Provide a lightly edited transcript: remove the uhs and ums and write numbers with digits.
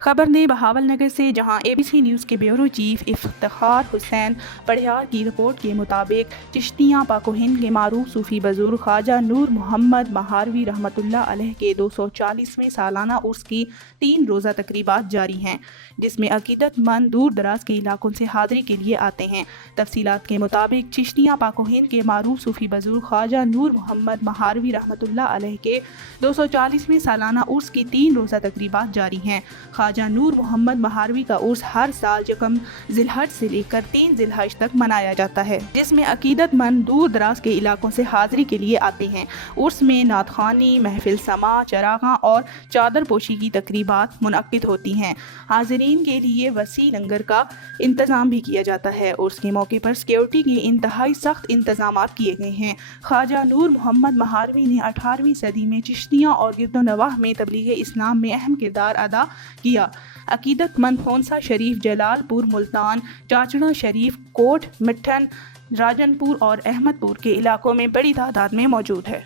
खबर ने बहावल नगर से, जहां ABC न्यूज़ के ब्यूरो चीफ इफ्तिखार हुसैन पढ़ियार की रिपोर्ट के मुताबिक चिश्तियाँ पाक हिंद के मारूफ सूफी बुजुर्ग ख्वाजा नूर मोहम्मद महारवी रहमतुल्लाह अलैह के 240वें सालाना उर्स की 3 रोज़ा तकरीबात जारी हैं, जिसमें अकीदतमंद दूर दराज के इलाकों से हाज़िरी के लिए आते हैं। तफसीलात के मुताबिक चिश्तियाँ पाक हिंद के मारूफ सूफी बुजुर्ग ख्वाजा नूर मोहम्मद महारवी रहमतुल्लाह अलैह के 240वें सालाना उर्स की 3 रोज़ा तकरीबात जारी हैं। ख्वाजा नूर मोहम्मद महारवी का उर्स हर साल यकम जिलहज से लेकर 3 जिलहज तक मनाया जाता है, जिसमें अकीदतमंद दूर दराज के इलाकों से हाजिरी के लिए आते हैं। उर्स में नात ख़्वानी, महफिल समा, चरागां और चादर पोशी की तकरीबात मुनक्किद होती हैं। हाजिरीन के लिए वसी लंगर का इंतज़ाम भी किया जाता है। उर्स के मौके पर सिक्योरिटी के इंतहाई सख्त इंतजाम किए गए हैं। ख्वाजा नूर मोहम्मद महारवी ने 18वीं सदी में चिश्तियाँ और गिरदोनवाह में तबलीग इस्लाम में अहम किरदार अदा किया। अकीदतमंद खोंसा शरीफ, जलालपुर, मुल्तान, चाचड़ा शरीफ, कोट, मिठन, राजनपुर और अहमदपुर के इलाकों में बड़ी तादाद में मौजूद है।